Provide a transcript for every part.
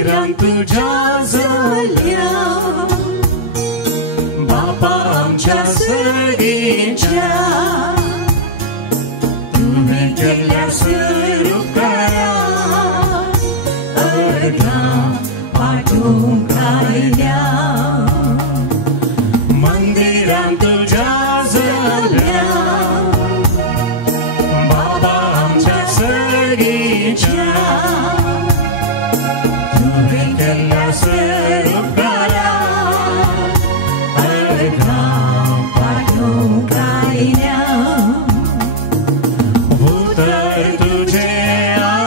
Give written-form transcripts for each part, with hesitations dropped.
मंदिरांत तुझ्या झाल्या बापा आमच्या सगळींच्या तुम्ही केल्या सुरू करा अर्धा पाठवून राहिल्या मंदिरांत तुझ्या झाल्या बाबा आमच्या सगळींच्या तुम्ही केल्या सुरू करा अर्धा पाठवून राहिल्या भूतर तुझे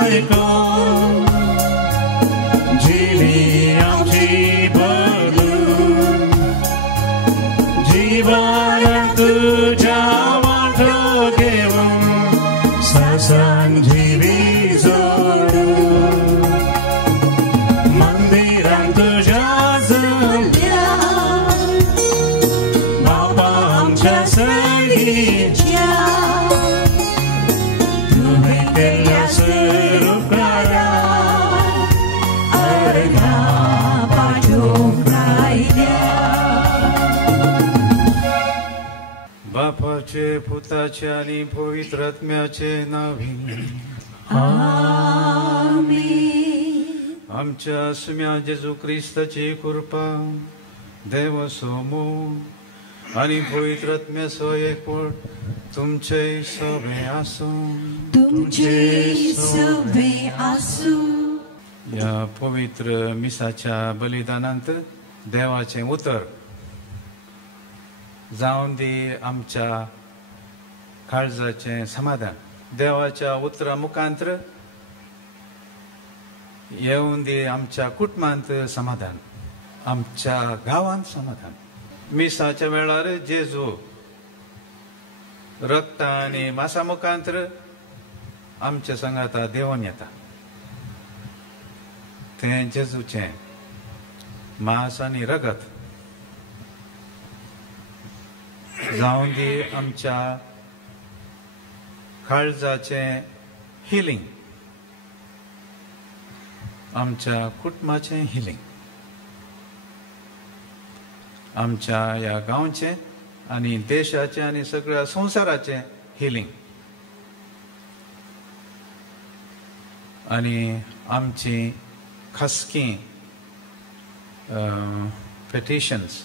ऐकून जीवी आमची बदलून जीवन तुझ्या वाटो घेऊन ससंजीवी जोडून मंदिरांत तुझ्या झाल्या बाबा आमच्या सगळींच्या तुम्ही केल्या सुरू करा अर्धा पाठवून राहिल्या बापाचे पुताचे आणि पवित्र आत्म्याचे नावी आमीन आमच्या सुम्या जेजू ख्रिस्ताची कृपा देव सोमो आणि पवित्र आत्म्याचो एकवट तुमचे सभे आसो तुमचे सभे आसू या पवित्र मिसाच्या बलिदानांत देवाचे उतर जावन दी आमच्या काळजाचे समाधान देवाच्या उतरा मुखांतर येऊन दी आमच्या कुटुंबांत समाधान आमच्या गावांत समाधान मिसाच्या वेळार जेजू रक्त आणि मासा मुखांतर आमच्या संगाता देवून येता ते जेजूचे मास आणि रगत जावन दी आमच्या काळजाचे हिलिंग आमच्या कुटुंबाचे हिलिंग आमच्या या गांवचे आणि देशाचे आणि सगळ्या संसाराचे हिलिंग आणि आमची खासकी पेटिशन्स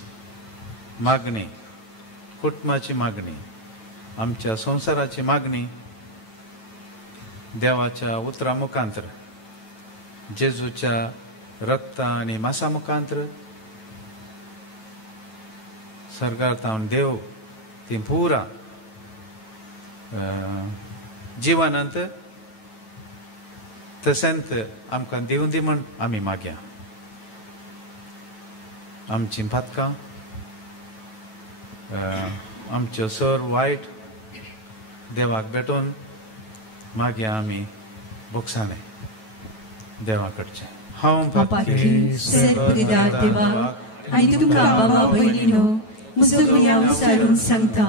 मागणी कुटुंबाची मागणी आमच्या संसाराची मागणी देवाच्या उतरा मुखांतर जेजूच्या रक्त आणि मासा मुखांतर सर्गार्थावन देव ती पुरा जिवनांत तसेंत आमकां दिवून दी म्हण आमी मागया आमची भातकां आमच्यो सर वायट देवाक भेटून मागया आमी बोगसाने देवा कडचे हांव देवा आनी तुमकां बाबा भयणीनो म्हजो गुन्यांव विचारून सांगता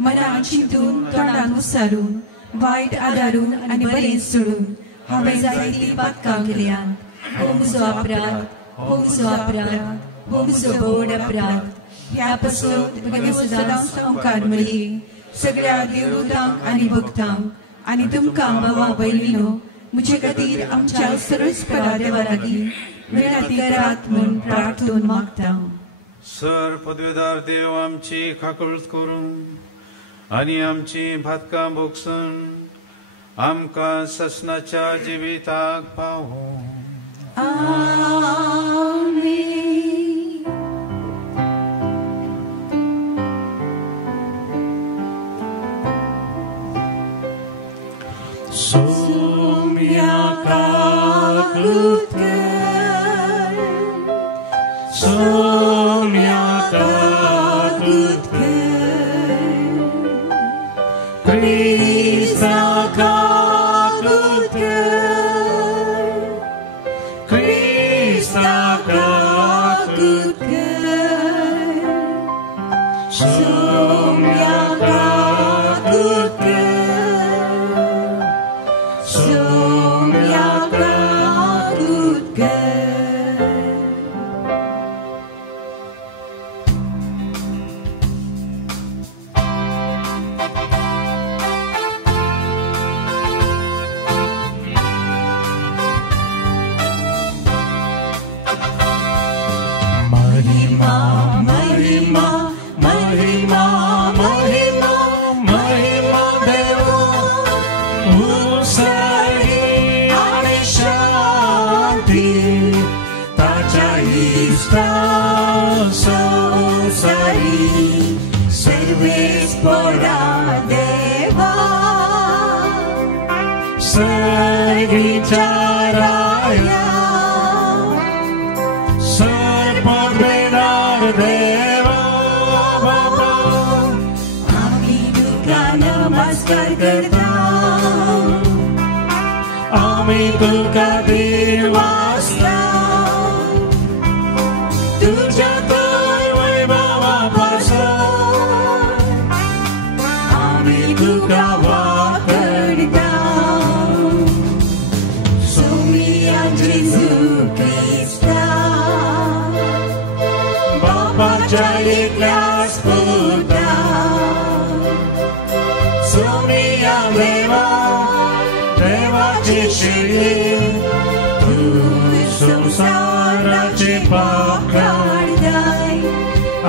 मनांत चिंतून तोंडान विचारून वायट आदारून आनी बरें सोडून हांवें जायती पातकां केल्यात हो म्हजो अपराध हो म्हजो अपराध हो म्हजो बोड अपराध ह्या पासून तुमकां सदांच संवकार मेळ्ळी सगळ्या देवदूतांक आनी भक्तांक आनी तुमकां बाबा भयणीनो म्हजे खातीर आमच्या सर्वस्परा देवा लागीं विनंती करात म्हूण प्रार्थून मागता सर पदवीदार देव आमची खाकळूत करून आनी आमची भातकां भोगसून आमकां ससनाच्या जिविताक पावो सोम्या काकृत सोम्या काकृत क्रिस्ता काकृत क्रिस्ता काकृत सोम्या काकृत सोम्या काकृत Krista संसारी सर्वेश्वरा देवा सर्गीच्या राया सर्ववेदार देवा बाबा आम्ही तुका नमस्कार करता आम्ही तुका देवास्ता तुझ्या वैभवापासून आम्ही तुका वाकडता सोमिया जेजू ख्रिस्ता बापाच्या एकल्याच पुत्रा सोमिया देवा देवाची शिडी तू संसाराची पाप काढताय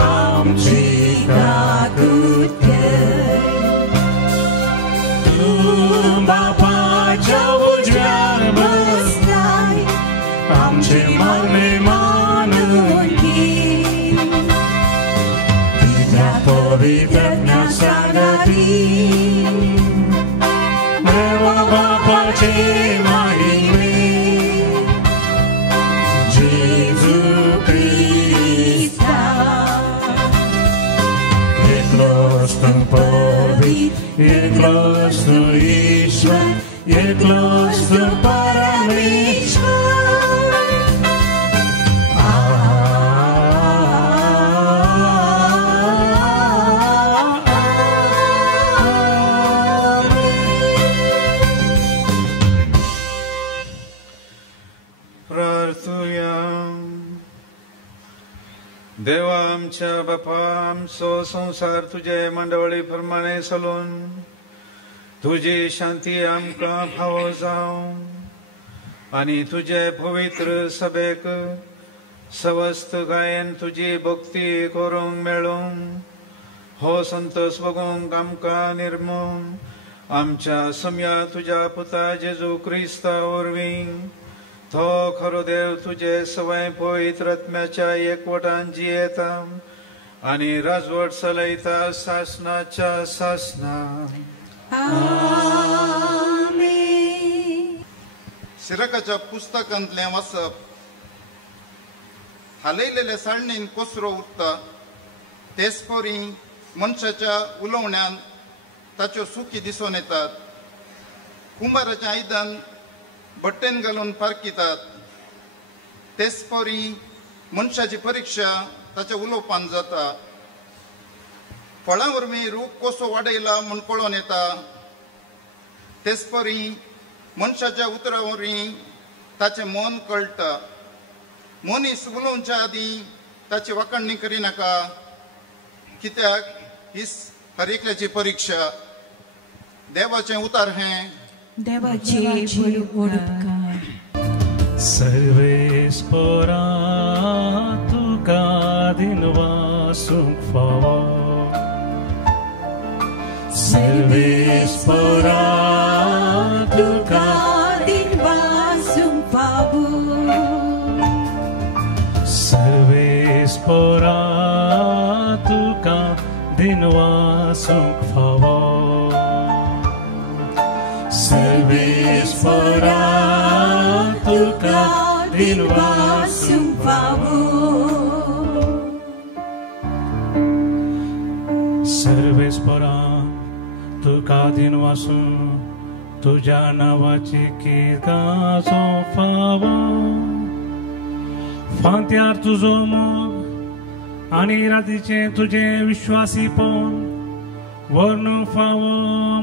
आमची काकूत कर तू बापाच्या उजव्यावर बसलाय आमचे मागणे मानून घे तुझ्या पवित्र ज्ञासागरी देवा बापाचे महिमे जेजू ख्रिस्ता एकलोच तू पवित्र एकलोच तू ईश्वर एकलोच तू परमेश्वर देवा आमच्या बापा आमचो संसार तुझे मंडळी प्रमाणे चलून तुझी शांती आमकां फावो जावं आनी तुझे पवित्र सभेक सवस्त गायन तुझी भक्ती करूंक मेळूंक हो संतोष बगूंक आमकां निर्मूळ आमच्या सम्या तुझ्या पुता जेजू क्रिस्ता वरवीं तो खरो देव तुझे सवय पवित्र आत्म्याच्या एकवटान जियेता आनी राजवट चलयता शासनाच्या शासना आमेन. शिरकाच्या पुस्तकांतलें वाचप हालयलेल्या साळणीन कोसरो उरता तेच परी मनशाच्या उलोवण्यान ताच्यो चुकी दिसून येतात कुंभाराच्या आयदान बट्टेन घालून पारकितात तेच परी मनशाची परीक्षा ताच्या उलोवपान जाता फळां वरवीं रूख कसो वाडयला म्हूण कळोन येता तेच परी मनशाच्या उतरा वरवीं ताचें मन कळटा मनीस उलोवच्या आदीं ताची वाखाणणी करिनाका कित्याक ही हर एकल्याची परीक्षा देवाचें उतार हें देवाचे उपकार सर्वेस्परा तुका दिनवासूंक फावो सर्वेस्परा तुका दिनवासूंक फावो सर्वेस्परा तुका दिनवासूंक फावो सर्वेस्परा तुका दिनवासूंक फावो सर्वेस्परा तुका दिनवासूं तुझ्या नावाची कीर्तनाचो फावो फांत्यार तुजो मोग आनी रातीचे तुझे विश्वासीपण वर्ण फावो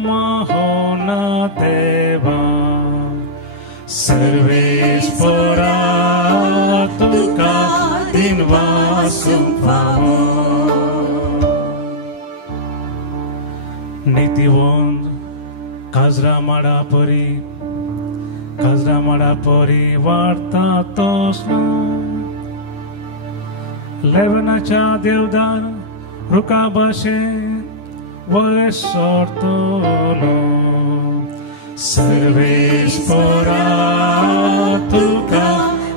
माहोना देवा सर्वेस्परा तुका दिनवासूंक फावो नीतिवंत काजरा माडा परी वार्ता तोसलो लेबनाच्या देवदार रुका भाशेन वय सोडतलो सर्वेस्परा तुका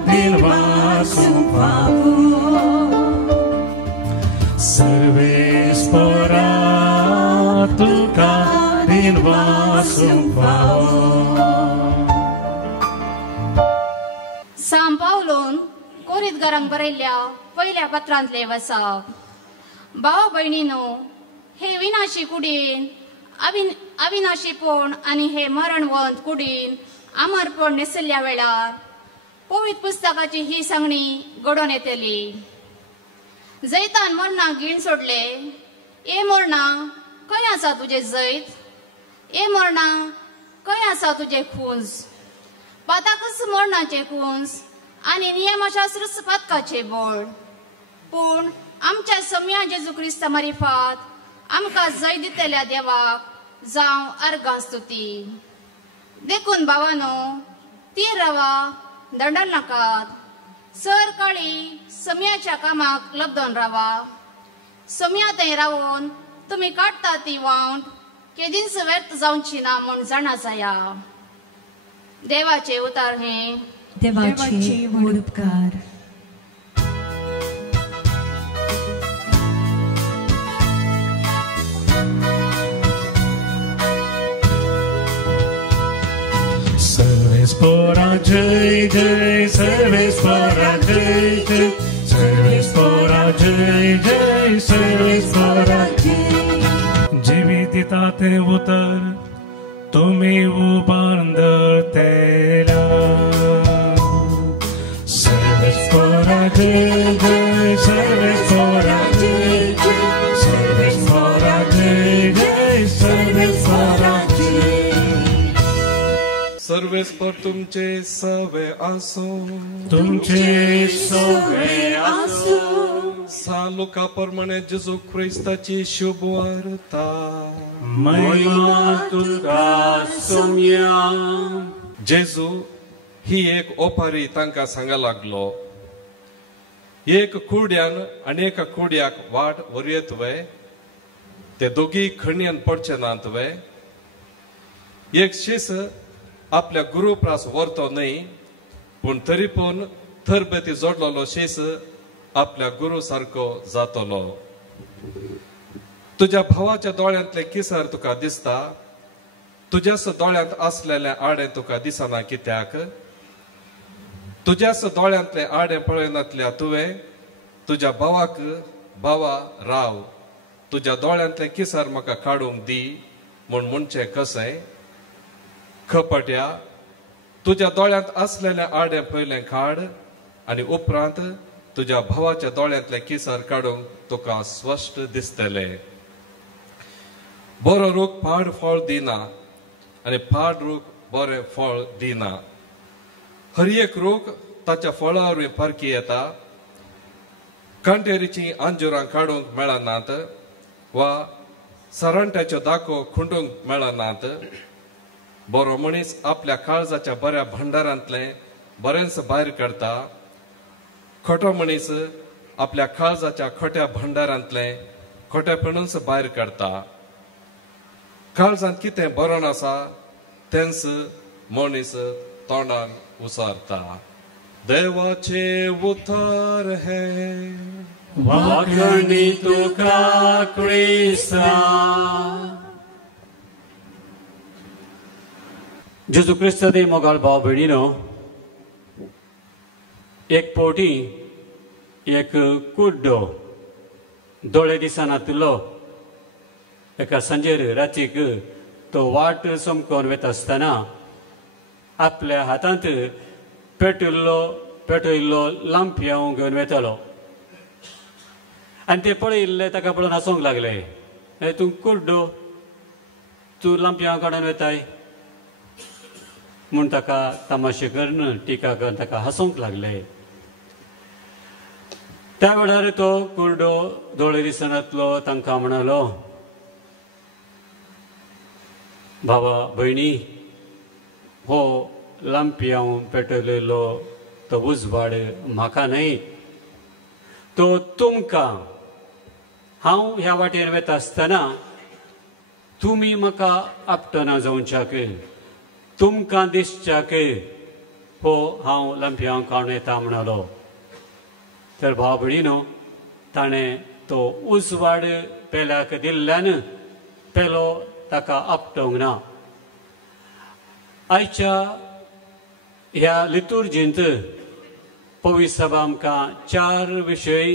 दिनवासूंक फावो beguin wasum San Paulon कोरीत घरांक बरयल्ल्या पहिल्या पत्रांतले वचप. भाव भयणीनो, हे विनाशी कुडीन अविनाशीपण आनी हे मरणवंत कुडीन अमरपण नेसल्या वेळार पवित्र पुस्तकाची ही सांगणी घडोवन येतली. जैतान मरणाक गीण सोडले. ए मरणा, खंय आसा तुजे जैत? ए मरणा, खंय आसा तुजे खुंज? पाताकच मरणाचे खुंज आनी नियमशास्त्र पथकाचे बळ. पूण आमच्या सम्या जेजू क्रिस्ता मारिफात आमकां जय दितल्या देवाक जावं अर्गां स्तुती. देखून भावानो, तीर रावा, दंडल नाकात. सर काळी सम्याच्या कामाक लबदोन रावा. सम्या थंय रावून तुमी काडटा ती वावंट केदींच व्यर्थ जावची ना म्हूण जाणा जाया. देवाचे उतार हे देवाचे व्हड उपकार. Service for our JJ, service for our JJ, service for our JJ, service for our JJ. जीविताते उतर तुम्ही उबांधतेला. Service for our JJ, service for our JJ, service for our JJ, service for our JJ. Sarves पर तुमचे सवे आसो, तुमचे सवे आसो. सालुका प्रमाणे जेजू ख्रिस्ताची शुभ वार्ता. महिमा तुका सोम्या. जेजू ही एक ओपारी तांकां सांगा लागलो. एक कुड्यान आनी एका कुड्याक वाट वरयत वे, ते दोगी खणयन पडचे नात वे. एक शीस आपल्या गुरुप्रास व्हरतो न्हय, पूण तरी पूण थरबेती जोडलेलो शीस आपल्या गुरु सारको जातलो. तुज्या भावाच्या दोळ्यांतले किसर तुका दिसता, तुज्याच दोळ्यांत असलेले आडे तुका दिसना. कित्याक तुज्याच दोळ्यांतले आडे पळयनातल्या तुवें तुज्या भावाक भावा राव, तुज्या दोळ्यांतले किसर म्हाका काडूंक दी म्हूण म्हणचें कशें? खपट्या, तुज्या दोळ्यांत असलेले आडे पयलें काड आनी उपरांत तुज्या भावाच्या दोळ्यांतले किसर काडूंक तुका स्पश्ट दिसतले. बरो रूख पाड फळ दिना आनी पाड रूख बरें फळ दिना. हर एक रूख ताच्या फळावरूय फरकी येता. कांटेरीची अंजुरां काडूंक मेळनात वा सरंट्याच्यो दाखो खुंटूंक मेळनात. बरो मनीस आपल्या काळजाच्या बऱ्या भंडारांतले बरेंच भायर काडता. खोटो मनीस आपल्या काळजाच्या खोट्या भंडारांतले खोटेपणूच भायर काडता. काळजांत कितें बरोवन आसा तेंच मनीस तोंडान उसारता. देवाचे उतार हे वाकणी तुका क्रिस्ता. जेजू क्रिस्त दे मोगाळ भाव भयणीनो, एक पोटी एक कुड्डो दोळे दिसनातलो. एका सांजेर रातीक तो वाट समकोन वता आसतना आपल्या हातांत पेटयल्लो लांपयां घेवन वतालो. आनी ते पळयल्ले ताका पळोवन हांसोंक लागले. तूं कुड्डो, तूं लांपयां काडून वताय म्हूण ताका तमाशे करून टिका करून ताका हांसोंक लागले. त्या वेळार तो कुर्डो दोळे दिसनातलो तांकां म्हणलो, भावा भयणी, हो लांपयां पेटयलेलो तो उजवाड म्हाका न्हय, तो तुमकां. हांव ह्या वाटेन वता आसतना तुमी म्हाका आपटना जावच्याक, तुमकां दिसच्याक हो हांव लांपयां काडून येता म्हणलो. तर भाव भयणीनो, ताणें तो उजवाड पेल्याक दिल्ल्यान पेलो ताका आपटोंक ना. आयच्या ह्या लितुर्जींत पवित्र सभा आमकां 4 विशय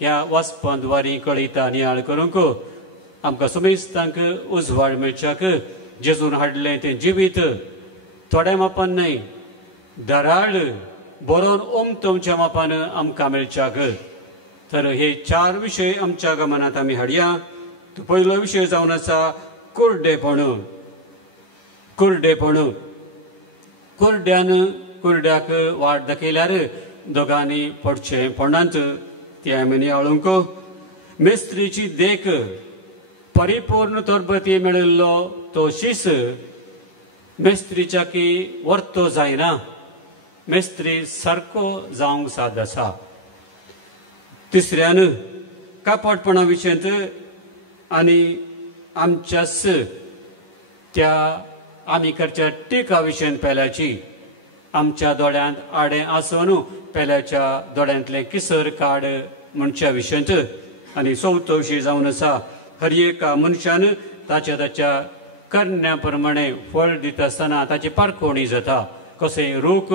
ह्या वाचपांत वारी कळयता नियाळ करूंक आमकां समेस्तांक उजवाड मेळच्याक जेजून हाडलें तें जिवीत थोड्या मापान न्हय दराळ बरोवन ओमतोमच्या मापान आमकां मेळच्याक. तर हे 4 विशय आमच्या गमनांत आमी हाडया. पयलो विशय जावन आसा कुर्डेपण. कुर्डेपण कुर्ड्याक वाट दाखयल्यार दोगांनी पडचें पडनात ते आमी नियाळूंक. मेस्त्रीची देख परिपूर्ण तोरबती मेळिल्लो तो शीस मेस्त्रीच्या की वर्तो जायना. मेस्त्री सारको जावंक साद आसा. तिसऱ्यान कापडपणा विशयंत आनी आमच्याच त्या आमी करच्या टिका विशयंत पेल्याची आमच्या दोळ्यांत आडें आसून पेल्याच्या दोळ्यांतलें किसर काड म्हणच्या विशयंत. आनी चवथो विशय जावन आसा हर एका मनशान ताच्या करण्या प्रमाणे फळ दिता आसतना ताची पारखोवणी जाता. कशें रूख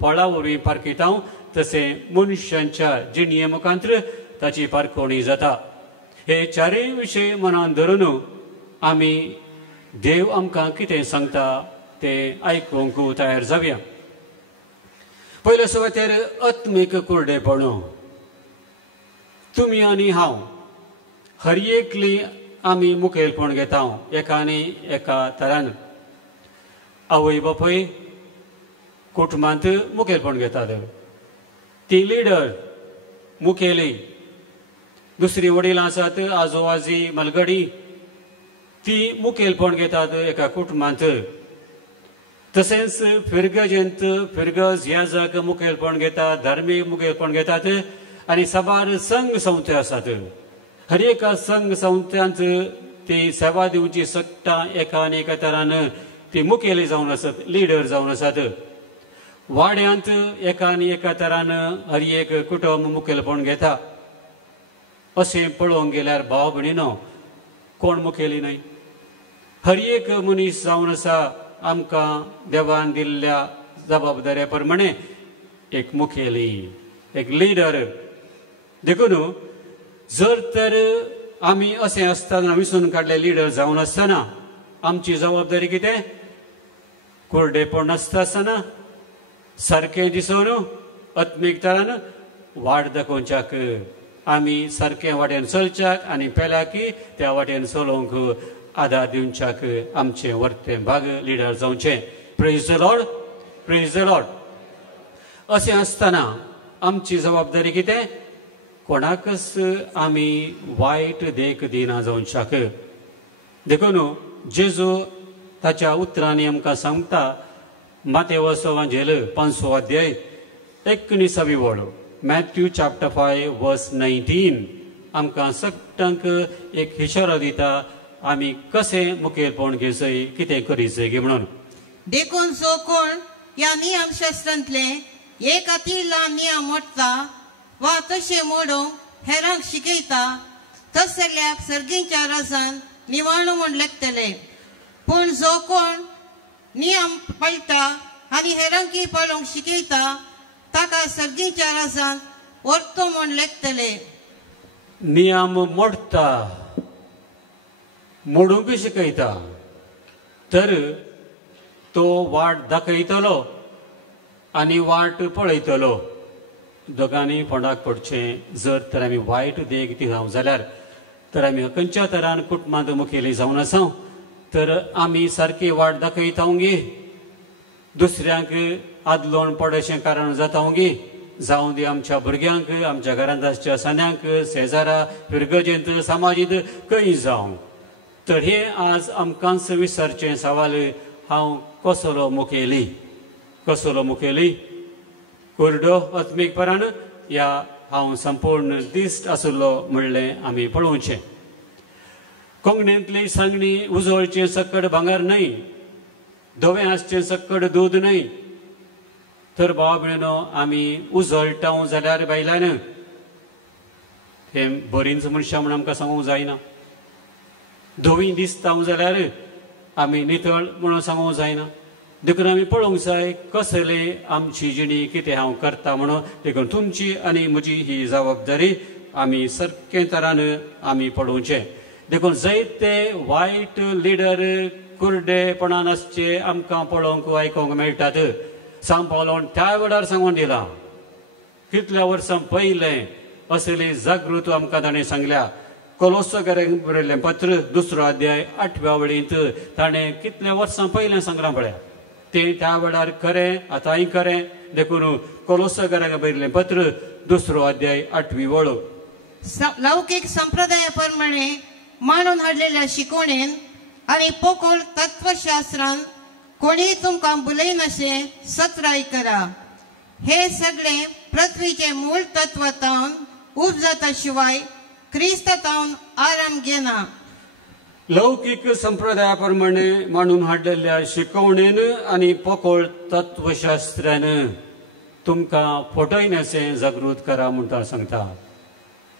फळां वरवीं पारखिता तशें मनशांच्या जिणये मुखांत्र ताची पारखोवणी जाता. हे 4 विशय मनान धरून आमी देव आमकां कितें सांगता तें आयकूंक तयार जावया. पयले सुवातेर आत्मीक कुर्डेपण. तुमी आनी हांव हर एकली आमी मुखेलपण घेता एका आनी एका तरान. आवय बापूय कुटुंबांत मुखेलपण घेतात. ती लिडर मुखेली. दुसरी वडीलां आसात आजो आजी मलगडी ती मुखेलपण घेतात एका कुटुंबांत. तशेंच फिरगजेंत फिरगज ह्या जाग मुखेलपण घेतात, धार्मीक मुखेलपण घेतात आनी साबार संघ संस्था आसात. हर एका संघ संस्थांत ती सेवा दिवची सट्टा एका आनी एका तरान ती मुखेली जावन आसात, लिडर जावन आसात. वाड्यांत एका आनी एका तरान हर एक कुटुंब मुखेलपण घेता. अशें पळोवंक गेल्यार भाव भयणीनो कोण मुखेली न्हय. हर एक मनीस जावन आसा आमकां देवान दिल्ल्या जबाबदाऱ्या प्रमाणे एक मुखेली, एक लिडर. देखून जर तर आमी अशें आसतना विसरून काडले लिडर जावन आसतना आमची जबाबदारी कितें? कुर्डेपण नासता आसतना सारकें दिसून आत्मीक तरान वाट दाखोवच्याक आमी सारकें वाटेन चलच्याक आनी पेल्या की त्या वाटेन चलोवंक आदार दिवच्याक आमचें वर्तें भाग लिडर जावचें. Praise the lord, praise the Lord. अशें आसतना आमची जबाबदारी कितें? कोणाकच आमी वायट देख दिना जावच्याक. देखून जेजू ताच्या उतरांनी आमकां सांगता मातेवचो एवांजेल 5 अध्याय 19 वड मॅथ्यू चॅप्टर 5 वर्स 19 आमकां सगळ्यांक एक इशारो दिता आमी कशें मुखेलपण घेवचें, कितें करीचें गे म्हणून. देखून जो कोण ह्या नियमशास्त्रांतले एक अति ल्हान नियम मोडटा वा तशें मोडूंक हेरांक शिकयता तसल्याक सर्गींच्या राजान निवाणो म्हूण लेखतले. पूण जो कोण नियम पाळटा आनी हेरांकी पाळूंक शिकयता ताका सर्गींच्या राजान वर्तो म्हूण लेखतले. नियम मोडटा मोडूंक शिकयता तर तो वाट दाखयतलो आनी वाट पळयतलो. दोगांनी फोंडाक पडचें. जर तर आमी वायट देख दिवं जाल्यार तर आमी खंयच्या तरान कुटुंबांत मुखेली जावन आसा तर आमी सारकी वाट दाखयता गे. दुसऱ्यांक आदलोन पडचें कारण जाता गे. जावं दी आमच्या भुरग्यांक, आमच्या घरांत आसच्या सान्यांक, शेजारा, फिरगजेंत, समाजींत खंय जावं. तर हे आज आमकांच विचारचें सवाल, हांव कसलो मुखेली, कसलो मुखेली? कुर्डो आत्मीकपणान या हांव संपूर्ण दिश्ट आसलो म्हणलें आमी पळोवचें. कोंकणींतली सांगणी उजळचें सकट भांगर न्हय, धवें आसचें सकट दूद न्हय. तर भाव भयणो आमी उजळटा जाल्यार बायलान हें बरींच मनशां म्हूण आमकां सांगूंक जायना. धवी दिसता जाल्यार आमी नितळ म्हणून सांगूंक जायना. देखून आमी पळोवंक जाय कसले आमची जिणी कितें हांव करता म्हणून. देखून तुमची आनी म्हजी ही जबाबदारी आमी सारके तरान आमी पळोवचें. देखून जायते वायट लिडर कुर्डेपणान आसचे आमकां पळोवंक आयकोंक मेळटात. सांग पावलोन त्या वेळार सांगून दिलां. कितल्या वर्सां पयलें असली जागृत आमकां ताणें सांगल्या. कोलोसाकारांक बरयल्लें पत्र 2 अध्याय 8व्या वळींत ताणें कितल्या वर्सां पयलें सांगलां पळया. तें त्या वेळार खरें आतांय खरें. देखून कोलोसाकारांक बरयल्लें पत्र 2 अध्याय 8वी वळ. लौकिक संप्रदाया प्रमाणे मांडून हाडलेल्या शिकवणेन आनी पोकळ तत्वशास्त्रान कोणीय तुमकां बुलयनाशें सत्राय करा. हे सगळे पृथ्वीचे मूळ तत्वांतावन उब जाता शिवाय क्रिस्तांतावन आराम घेना. लौकिक संप्रदाया प्रमाणे मांडून हाडलेल्या शिकवणेन आनी पोकळ तत्वशास्त्रान तुमकां फटयनाशें जागृत करा म्हणटा सांगता.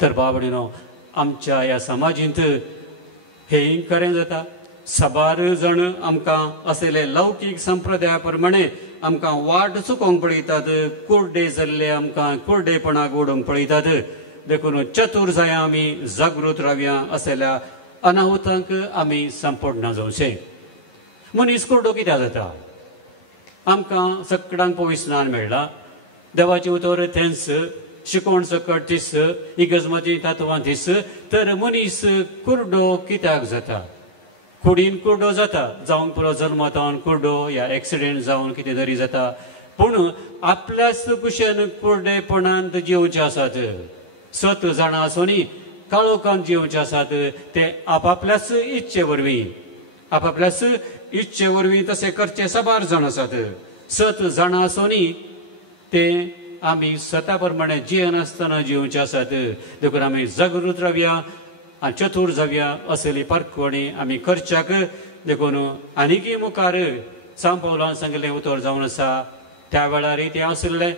तर बाबडीनो आमच्या ह्या समाजींत हें खरें जाता. साबार जण आमकां असले लौकीक संप्रदाया प्रमाणे आमकां वाट चुकोवंक पळयतात. कुर्डे जाल्ले आमकां कुर्डेपणाक ओडूंक पळयतात. देखून चतूर जाय आमी जागृत रावया. असल्या अनाहुतांक आमी सांपड ना जावचें. मनीस कुर्डो कित्याक जाता? आमकां सगळ्यांक पवित्र स्नान मेळ्ळां. देवाचें उतर थेंस, शिकोवण सकट तीस, इगर्जमाची तत्वां तीस. तर मनीस कुर्डो कित्याक जाता? कुडीन कुर्डो जाता. जावंक पुरो जल्मतावन कुर्डो या एक्सिडेंट जावन कितें तरी जाता. पूण आपल्याच कुशेन कुर्डेपणांत जिवचे आसात. 7 जाणां आसुनी काळोखांत जिवचे आसात. ते आपापल्याच इच्छे वरवीं आपापल्याच इच्छे वरवीं तशें करचे साबार जाण आसात. 7 जाणां आसुनी ते आमी स्वता प्रमाणे जियेनासतना जिवचे आसात. देखून आमी जागृत रावया आनी चतूर जावया. असली परखणी आमी करच्याक. देखून आनीकय मुखार सांग पावलान सांगिल्लें उतर जावन आसा. त्या वेळार तें आसलें,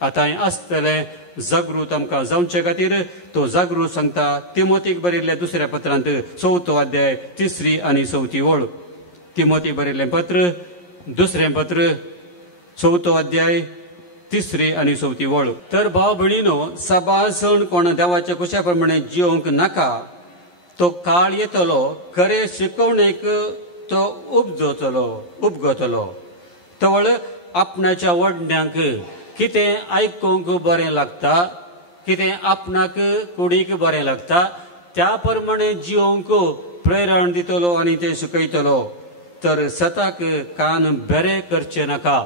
आतांय आसतलें. जागृत आमकां जावचे खातीर तो जागृत सांगता. तिमोथीक बरयल्ल्या 2 पत्रांत 4 अध्याय 3 आनी 4 वळ. तिमोथीक बरयल्लें पत्र 2 पत्र 4 अध्याय 3 आनी 4 वळ. तर भाव भयणीनो, सबासण कोण देवाच्या कुशा प्रमाणे जिवंक नाका. तो काळ येतलो, खरे शिकवणेक तो उपगतलो. तवळ आपणाच्या वडण्यांक कितें आयकूंक बरें लागता, कितें आपणाक कुडीक बरें लागता, त्या प्रमाणे जिवंक प्रेरण दितलो आनी ते शिकयतलो. तर सताक कान बरें करचे नाका.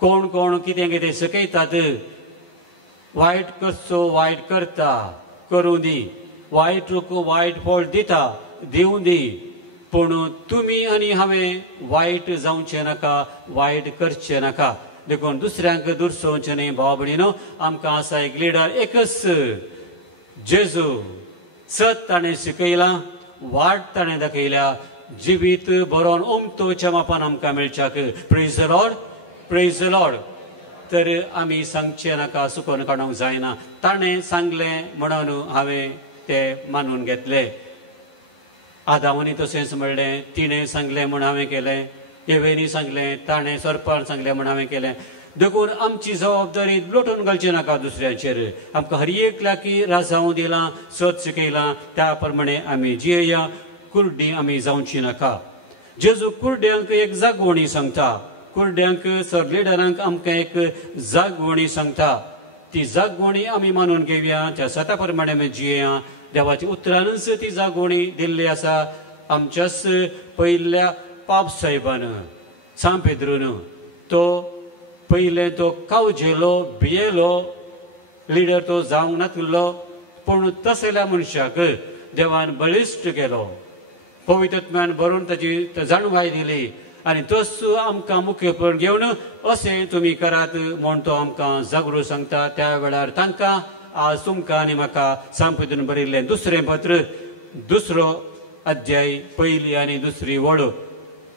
कोण कोण कितें कितें शिकयतात. वायट करचो वायट करता, करूं दी. वायटूक वायट फळ दिता, दिवं दी. पूण तुमी आनी हांवें वायट जावचें नाका, वायट करचें नाका. देखून दुसऱ्यांक दुर्सोवचें न्ही. भाव भयणीनो, आमकां आसा एक लिडर एकच, जेजू. सत ताणें शिकयलां, वाट ताणें दाखयल्या. जिवीत बरोवन उमतोवच्या मापान आमकां मेळच्याक. Praise the lord, praise the lord. तर आमी सांगचें नाका, सुकोवन काडूंक जायना. ताणें सांगलें म्हणून हांवें तें मानून घेतलें. आदामानी तशेंच म्हणलें. तिणें सांगलें म्हूण हांवें केलें. एवेनी सांगलें, ताणें सरपान सांगलें म्हूण हांवें केलें. देखून आमची जबाबदारी लोटून घालची नाका दुसऱ्यांचेर. आमकां हर एकल्याकी राजावं दिलां, सत शिकयलां, त्या प्रमाणे आमी जियेया. कुर्डी आमी जावची नाका. जेजू कुर्ड्यांक एक जागवणी सांगता. कुर्ड्यांक सर लिडरांक आमकां एक जागवणी सांगता. ती जागवणी आमी मानून घेवया. त्या सता प्रमाणे आमी जियेया. देवाच्या उतरानच ती जागवणी दिल्ली आसा. आमच्याच पयल्या पाप साहेबान, सांत पेद्रून, तो पयले तो कावजेलो, भियेलो लिडर तो जावंक नासलो. पूण तसल्या मनशाक देवान बळिश्ट केलो. पवित्रत्म्यान भरून ताची जाणवाय दिली. आनी तोच आमकां मुखेलपण घेवन अशें तुमी करात म्हूण तो आमकां जागृत सांगता. त्या वेळार तांकां आज तुमकां आनी म्हाका सांत पेद्रून बरयल्लें 2 पत्र 2 अध्याय 1 आनी 2 वळ.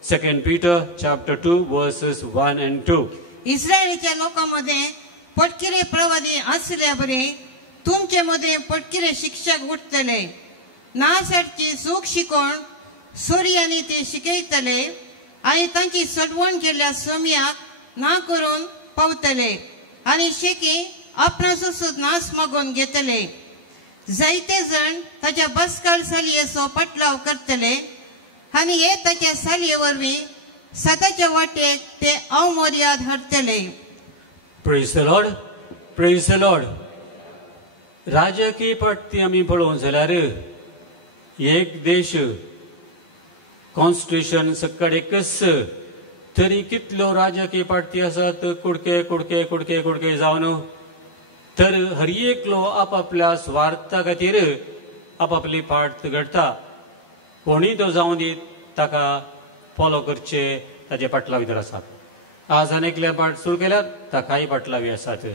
2 Peter chapter 2 verses 1 and 2. इस्रायलीच्या लोकांमध्ये पटकिरे प्रवादी असल्या बरे तुमचे मध्ये पटकिरे शिक्षक उठतले. नासटची सूख शिकोण सूर्यानी ते शिकयतले आनी तांची सडवण केल्ल्या सोम्याक ना करून पावतले आनी शेकी आपणाचो नास मागून घेतले. जायते जण ताच्या बसकाल सालयेचो पटलाव करतले आनी हे ताच्या सालये वरवीं सदाच्या वाटेक ते अवमर्याद हरतले. Praise the lord, praise the lord. राजकीय पार्टी आमी पळोवंक जाल्यार एक देश कॉन्स्टिट्यूशन सकट एकच तरी कितल्यो राजकीय पार्टी आसात कुडके कुडके कुडके कुडके जावन तर हर एकलो आपापल्या स्वार्था खातीर आपापली पार्ट घडटा. कोणीय तो जावन दी ताका फॉलो करचे ताचे पाटला भितर आसात. आज अनेकल्या पार्ट सुरू केल्यात ताकाय पाटलावी आसात,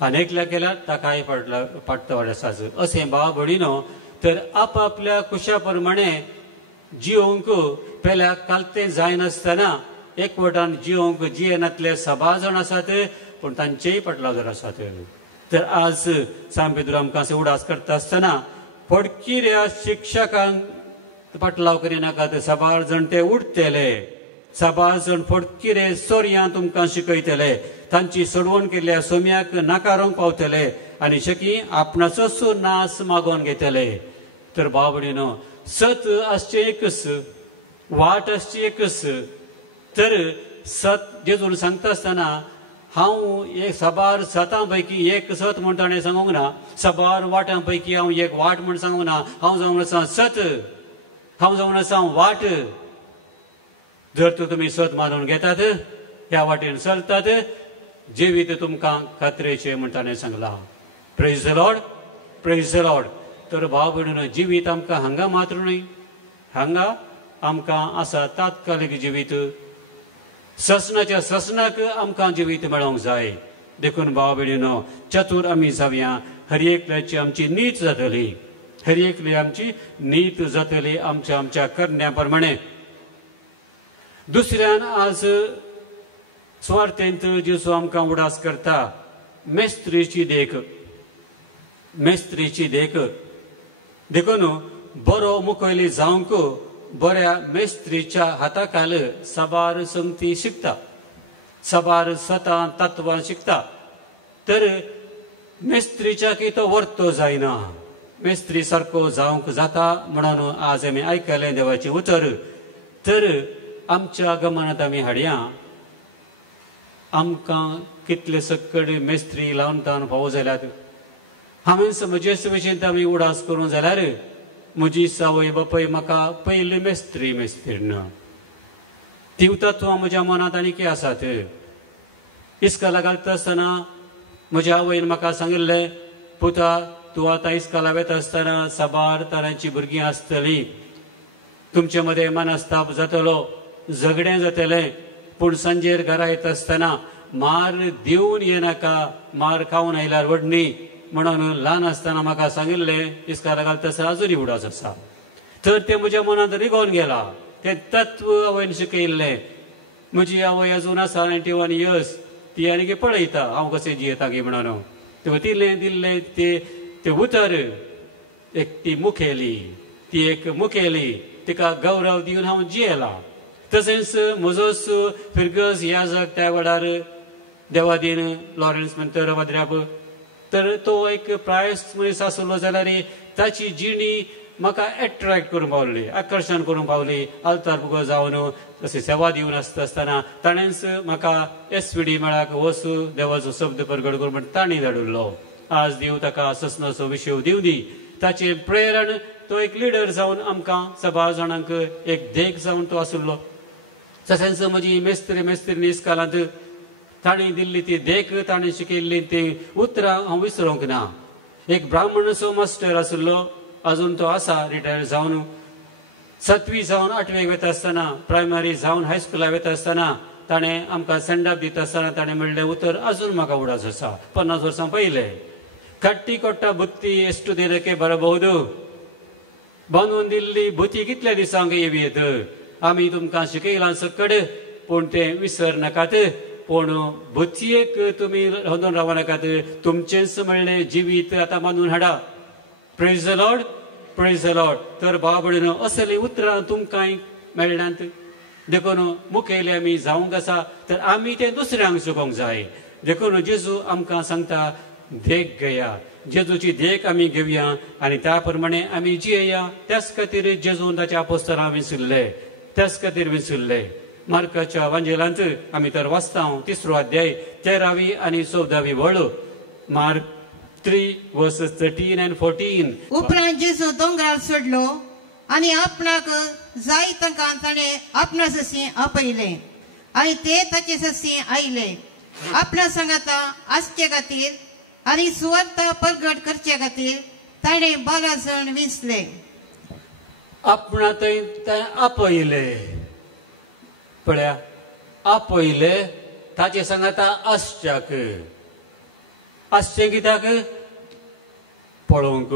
अनेकल्या केल्यात ताकाय पाटलावी आसात. अशें भाव भयणीनो तर आपापल्या कुशा प्रमाणे जिवंक पेल्या कालते जायनासतना एकवटान जिवंक जियेनातले 6 जाण आसात पूण तांचेय पाटलाव आसात. तर आज सांत पेद्रू आमकां उडास करता आसतना पडकिऱ्या शिक्षकांक पाटलाव करिनाकात. 6 जाण ते उठतले, 6 जाण फडकिरे सोर्यां तुमकां शिकयतले, तांची सडवण केल्ल्या सोम्याक नाकारूंक पावतले आनी शेकी आपणाचो नास मागोवन घेतले. तर भाव भयणीनो सत आसचे एकच, वाट आसची एकच. तर सत जेजून सांगता आसतना हांव एक 6 सतां पैकी एक सत म्हण ताणें सांगूंक ना, 6 वाटां पैकी हांव एक वाट म्हण सांगूंक ना. हांव जावन आसा सत, हांव जावन आसा वाट. जर तुमी सत मानून घेतात ह्या वाटेन चलतात जिवीत तुमकां खात्रेचें म्हण ताणें सांगलां. Praise the lord, praise the lord. तर भाव भयणीनो जिवीत आमकां हांगा मात्र न्हय, हांगा आमकां आसा तात्कालीक जिवीत. ससनाच्या ससनाक आमकां जिवीत मेळोंक जाय. देखून भाव भयणीनो चतूर आमी जावया. हर एकल्याची आमची नीत जातली, हर एकली आमची नीत जातली आमच्या आमच्या करण्या प्रमाणे. दुसऱ्यान आज स्वार्थेंत जेजू आमकां उडास करता मेस्त्रीची देख. मेस्त्रीची देख देखून बरो मुखयली जावंक बऱ्या मेस्त्रीच्या हाताखाल 6 संगती शिकता, 6 सतां तत्वां शिकता. तर मेस्त्रीच्या की तो वर्तो जायना, मेस्त्री सारको जावंक जाता म्हणून आज आमी आयकलें देवाचें उतर. तर आमच्या गमनांत आमी हाडया आमकां कितले सकट मेस्त्री लावन तावन फावो जाल्यात. हांवें म्हजे विशयेंत आमी उडास करूं जाल्यार म्हजी सावय बापाय म्हाका पयली मेस्त्री मेस्तीर्ण. ती तत्वां म्हज्या मनांत आनीक आसात. इस्काला घालता आसतना म्हज्या आवयन म्हाका सांगिल्लें, पुता तूं आतां इस्काला वेता आसतना 6 तरांची भुरगीं आसतलीं, तुमचे मदें मनस्ताप जातलो, झगडें जातलें, पूण सांजेर घरा येता आसतना मार दिवन येनाका, मार खावन आयल्यार व्हडणी म्हणून ल्हान आसतना म्हाका सांगिल्लें. इस्काला घालता आसतना आजुनी उडास आसा. तर तें म्हज्या मनांत रिगोवन गेलां. तें तत्व आवयन शिकयल्लें. म्हजी आवय अजून आसा 91 इयर्स. ती आनीक पळयता हांव कशें जियेता गी म्हणून. तेव्हा दिल्लें तें उतर एक ती मुखेली, ती एक मुखेली, तिका गौरव दिवन हांव जियेला. तशेंच म्हजोच फिरगस ह्या जग त्या वेळार देवादीन लॉरेन्स म्हणटा वाद्र्याप. तर तो एक प्रायस्त मनीस आसलो जाल्यार ताची जिणी म्हाका एट्रॅक्ट करून पावली, आकर्शण करून पावली. आल्तार बुगो जावन तशें सेवा दिवन आसतना ताणेंच म्हाका एसपीडी मेळाक वच देवाचो शब्द प्रगट करून म्हण ताणी धाडिल्लो. आज देव ताका ससनाचो विशय दिवं दी. ताचे प्रेरण तो एक लिडर जावन आमकां 6 जाणांक एक देख जावन तो आसलो. तशेंच म्हजी मेस्त्री इस्कालांत ताणी दिल्ली ती देख, ताणी शिकयल्ली ती उतरां हांव विसरूंक ना. एक ब्राह्मणाचो मास्टर आसलो, अजून तो आसा रिटायर जावन. 7वी जावन 8वेक वेता आसतना, प्रायमरी जावन हायस्कुलाक वेता आसतना ताणें आमकां सेंडअप दिता आसतना ताणें म्हणलें उतर अजून म्हाका उडास आसा. 50 वर्सां पयलें. कट्टी कोट्टा बुत्ती एस्टू दिनके बरಬಹುದು. बांदून दिल्ली बुती कितल्या दिसांक येवीत. आमी तुमकां शिकयलां सकट, पूण तें विसर नाकात. पूण बुतयेक तुमी होंदून रावनाकात. तुमचेंच म्हणलें जिवीत आतां बांदून हाडा. Praise the lord, praise the lord. तर भाव भयणीनो असली उतरां तुमकां मेळनात देखून मुखेली आमी जावंक आसा तर आमी ते दुसऱ्यांक शिकोवंक जाय. देखून जेजू आमकां सांगता देख घेया, जेजूची देख आमी घेवया आनी त्या प्रमाणे आमी जियेया. त्याच खातीर जेजून ताच्या अपोस्तलांक विंचुल्ले, त्याच खातीर विंचुल्ले. मार्काच्या वांजेलांत आमी तर वाचता 3रो अध्याय 13वी आनी 14वी वळ. Mark 3:13 and 14. उपरांत जेजू दोंगरार सोडलो आनी आपणाक जाय तांकां ताणें आपणा ससी आपयले आनी ते ताचे ससी आयले. आपणा सांगाता आसचे खातीर आनी सुवार्ता परगट करचे खातीर ताणें 12 जण विंचले. आपणा थंय आपयले पळया, आपयले ताचे सांगाता आसच्याक. आसचें कित्याक? पळोवंक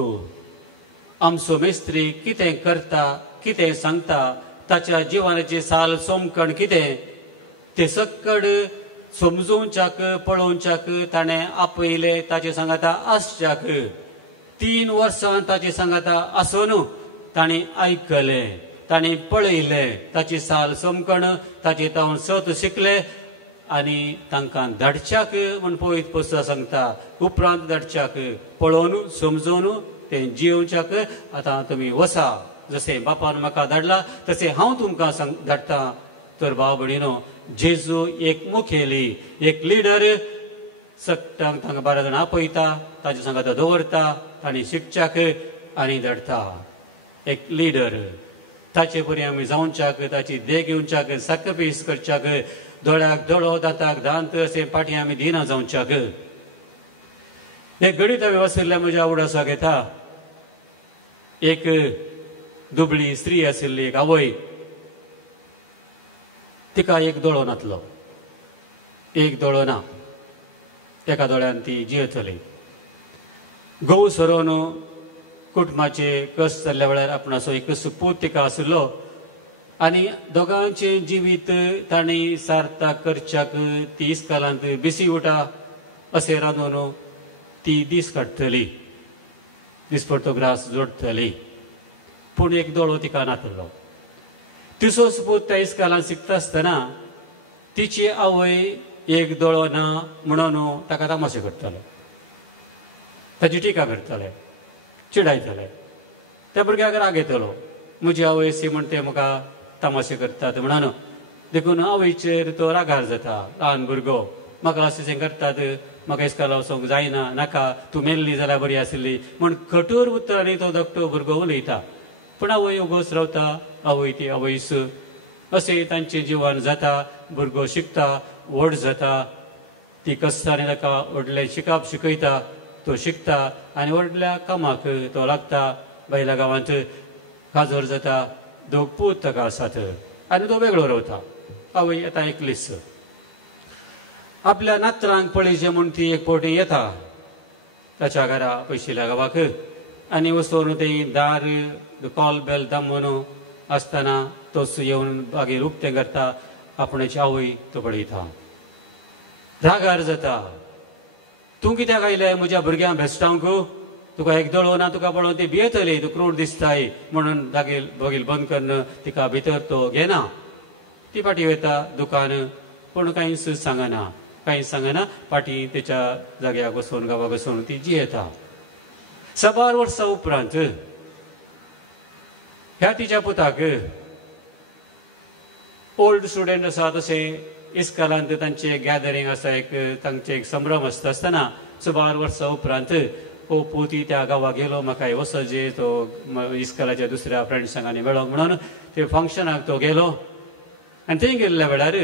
आमचो मेस्त्री कितें करता, कितें सांगता, ताच्या जिवनाची साल सोमकण कितें ते सकड समजूंच्याक पळोवच्याक ताणें आपयले ताचे सांगाता आसच्याक. 3 वर्सां ताचे सांगाता आसून ताणें आयकले, ताणें पळयले ताची साल सोमकण, ताची तावन सत शिकले आनी तांकां धाडच्याक म्हूण पवित्र पुस्तक सांगता. उपरांत धाडच्याक पळोवन समजून तें जियोवच्याक. आतां तुमी वसा, जशें बापान म्हाका धाडला तशें हांव तुमकां धाडटा. तर भाव भयणीनो जेजू एक मुखेली, एक लिडर सकटांक तांकां 12 जाणां आपयता, ताचे सांगाता दवरता आनी शिकच्याक आनी धाडटा. एक लिडर ताचे बरी आमी जावच्याक, ताची देख घेवच्याक, साखरपीस करच्याक, दोळ्याक दोळो दांताक दांत अशें फाटीं आमी दिना जावच्याक. एक गणित हांवें वाचयल्ल्या म्हज्या आवडासा घेता. एक दुबळी स्त्री आशिल्ली, एक आवय, तिका एक दोळो नासलो, एक दोळो ना, एका दोळ्यान ती जियेतली. घोव सरोन कुटुंबाचे कश्ट जाल्ल्या वेळार आपणाचो एक सुपूत तिका आशिल्लो आनी दोगांचे जिवीत तांणी सार्थक करच्याक ती इस्कालांत बिसी उठा अशें रांदून ती दीस काडटली, दिसपडटो ग्रास जोडटली. पूण एक दोळो तिका नासलो. तिचो सुपूत त्या इस्कालांत शिकता आसतना तिची आवय एक दोळो ना म्हणून ताका तमाशे करताले, ताची टिका करताले, चिडायताले. त्या भुरग्याक राग येतलो, म्हजी आवय सी म्हणते म्हाका तमाशे करतात म्हणून. देखून आवयचेर तो रागार जाता. ल्हान भुरगो म्हाका अशें करतात, म्हाका इस्काला वचोंक जायना, नाका, तूं मेल्ली जाल्यार बरी आशिल्ली म्हूण कठोर उतरांनी तो धाकटो भुरगो उलयता. पूण आवय उगोच रावता, आवय ती आवयस. अशें तांचें जिवन जाता. भुरगो शिकता, व्हड जाता, ती कस्तांनी ताका व्हडलें शिकप शिकयता, तो शिकता आनी व्हडल्या कामाक तो लागता. भायल्या गांवांत काजोर जाता, 2 पूत ताका आसात आनी तो वेगळो रावता. आवय आतां एकलीच. आपल्या नातरांक पळयचें म्हूण ती एक फावटी येता ताच्या घरा पयशिल्ल्या गांवाक आनी वचून तें दार कॉल बेल दामून आसतना तोच येवन बागेर उक्तें करता. आपणाची आवय तो पळयता, रागार जाता. तूं कित्याक आयलें म्हज्या भुरग्यांक भेस्टावंक? तुका एक दोळो ना, तुका पळोवन ती भियेतली, तूं क्रूर दिसताय म्हणून बागेल बंद करून तिका भितर तो घेना. ती फाटीं वयता दुकान, पूण कांयच सांगना, कांयच सांगना. फाटीं तेच्या जाग्याक वचून गांवाक वचून ती जियेता. 12 वर्सां उपरांत ह्या तिच्या पुताक ओल्ड स्टुडंट आसा तशें इस्कालांत तांचे गॅदरींग आसा, एक तांचे एक संभ्रम आसता आसतना 12 वर्सां उपरांत हो पुती त्या गांवाक गेलो. म्हाका वचजे तो इस्कालाच्या दुसऱ्या फ्रेंड्सांनी मेळोंक म्हणून ते फंक्शनाक तो गेलो. आनी थंय गेल्ल्या वेळार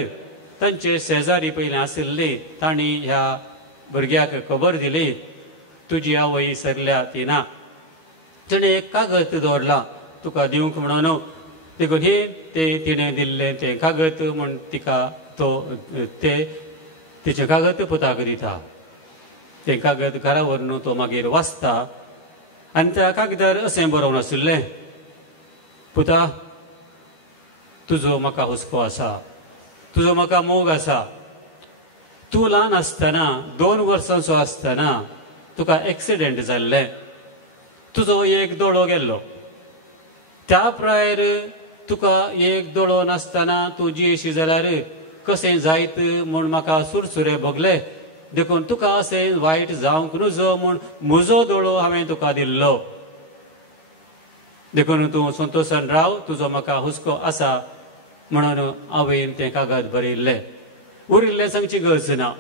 तांचे शेजारी पयलीं आशिल्ली तांणी ह्या भुरग्याक खबर दिली, तुजी आवय सरल्या ती ना. तिणें एक कागद दवरला तुका दिवंक म्हणून. देखून हे ते तिणें दिल्लें तें कागद म्हूण तिका तो तिचें कागद पुताक दिता. तें कागद घरा व्हरून तो मागीर वाचता आनी त्या कागदार अशें बरोवन आशिल्लें, पुता, तुजो म्हाका हुस्को आसा, तुजो म्हाका मोग आसा. तूं ल्हान आसतना 2 वर्सांचो आसतना तुका एक्सिडेंट जाल्लें, तुजो एक दोळो गेल्लो, त्या प्रायर तुका एक दोळो नासतना तूं जियेशी जाल्यार कशें जायत म्हूण म्हाका सुरसुरे भोगले देखून तुका अशें वायट जावंक नजो म्हूण म्हजो दोळो हांवें तुका दिल्लो देखून तूं संतोशान राव तुजो म्हाका हुस्को आसा म्हणून हांवें तें कागद बरयल्लें उरिल्लें सांगची गरज ना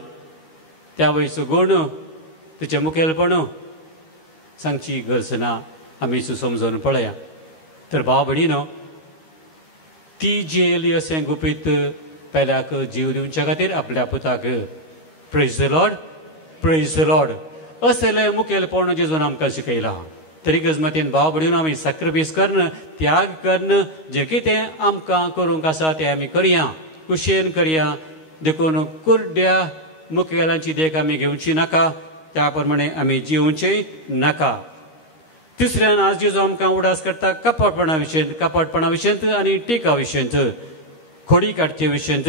त्या वयचो गूण तुजें मुखेलपण सांगची गरज ना आमी समजून पळया तर भाव भयणीनो ती जियेली अशें गुपीत पेल्याक जीव दिवच्या खातीर आपल्या पुताक प्रेज द लॉर्ड असलें मुखेलपण जेजून आमकां शिकयलां तरी गजमतीन भाव भयणीनो आमी सॅक्रिफायस करन त्याग करन जें कितें आमकां करूंक आसा तें आमी करया कुशेन करया देखून कुर्ड्या मुखेलांची देख आमी घेवची नाका त्या प्रमाणे आमी जिवचें नाका तिसऱ्यान आज जेजू आमकां उडास करता कपटपणा विशयंत आनी टिका विशयंत खोडी काडचे विशयंत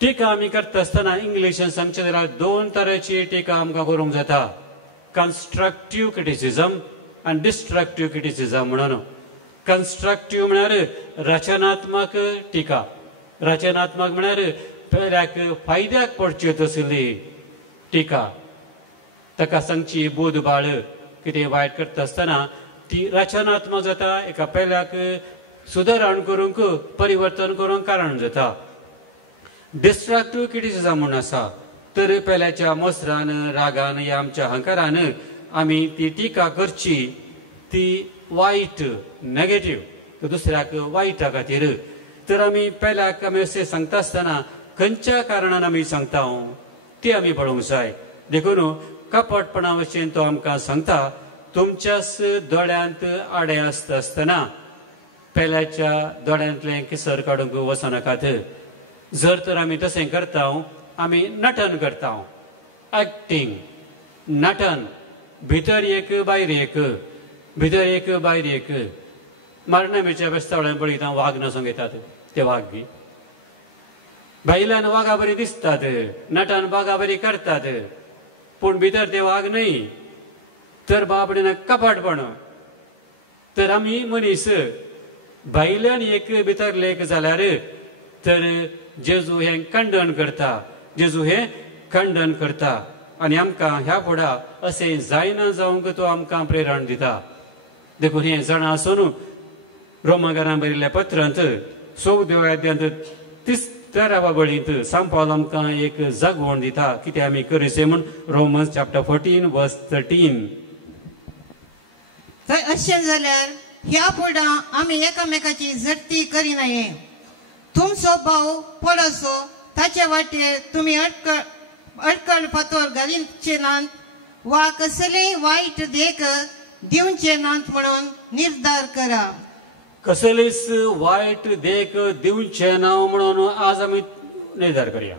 टिका आमी करता आसतना इंग्लिशान सांगचे जाल्यार 2 तरेची टिका आमकां करूंक जाता कन्स्ट्रक्टिव्ह क्रिटिसिजम आनी डिस्ट्रक्टिव्ह क्रिटिसिजम म्हणून कन्स्ट्रक्टिव्ह म्हळ्यार रचनात्मक टिका रचनात्मक म्हळ्यार पेल्याक फायद्याक पडची तसली टिका ताका सांगची बोधबाळ कितें वायट करता आसतना ती रचनात्मक जाता एका पेल्याक सुदारण करूंक परिवर्तन करूंक कारण जाता डिस्ट्रक्टिव्ह क्रिटिसिजम म्हणून आसा तर पेल्याच्या मोसरान रागान या आमच्या अहंकारान आमी ती टिका करची ती वायट नेगेटिव्ह दुसऱ्याक वायटा खातीर तर आमी पेल्याक आमी अशें सांगता आसतना खंयच्या कारणान आमी सांगता ती आमी पळोवंक जाय देखून कपटपणा विशयी तो आमकां सांगता तुमच्याच दोळ्यांत आडे आसता आसतना पेल्याच्या दोळ्यांतलें किसर काडूंक वचनाकात जर तर आमी तशें करता आमी नटन करता एक्टींग नटन भितर एक भायर एक भितर एक भायर एक मारणामेच्या बेस्तावळ्यान पळयता वाग नसोंक येतात ते वाग बी भायल्यान वागा बरी दिसतात नटन वागा बरी करतात पूण भितर ते वाग न्हय तर बाबडीन कपटपण तर आमी मनीस भायल्यान एक भितर लेख जाल्यार तर जेजू हें खंडन करता जेजू हें खंडन करता आनी आमकां ह्या फुडा अशें जायना जावंक तो आमकां प्रेरण दिता देखून हें जाणा आसून रोमाकारान बरयल्ल्या पत्रांत 14व्या अध्यायांत 13व्या बळींत सांत पावल आमकां एक जागवण दिता कितें आमी करीसे म्हूण रोमन्स चॅप्टर 14 वर्स 13 थंय अशें जाल्यार ह्या फुडा आमी एकामेकाची झडटी करिनाये तुमचो भाव पडसो ताचे वाटेर तुमी अडकळ फातर घालीचे नात वा कसलेय वायट देख दिवचे नात म्हणून निर्धार करा कसलेच वायट देख दिवचे ना म्हणून आज आमी निर्धार करया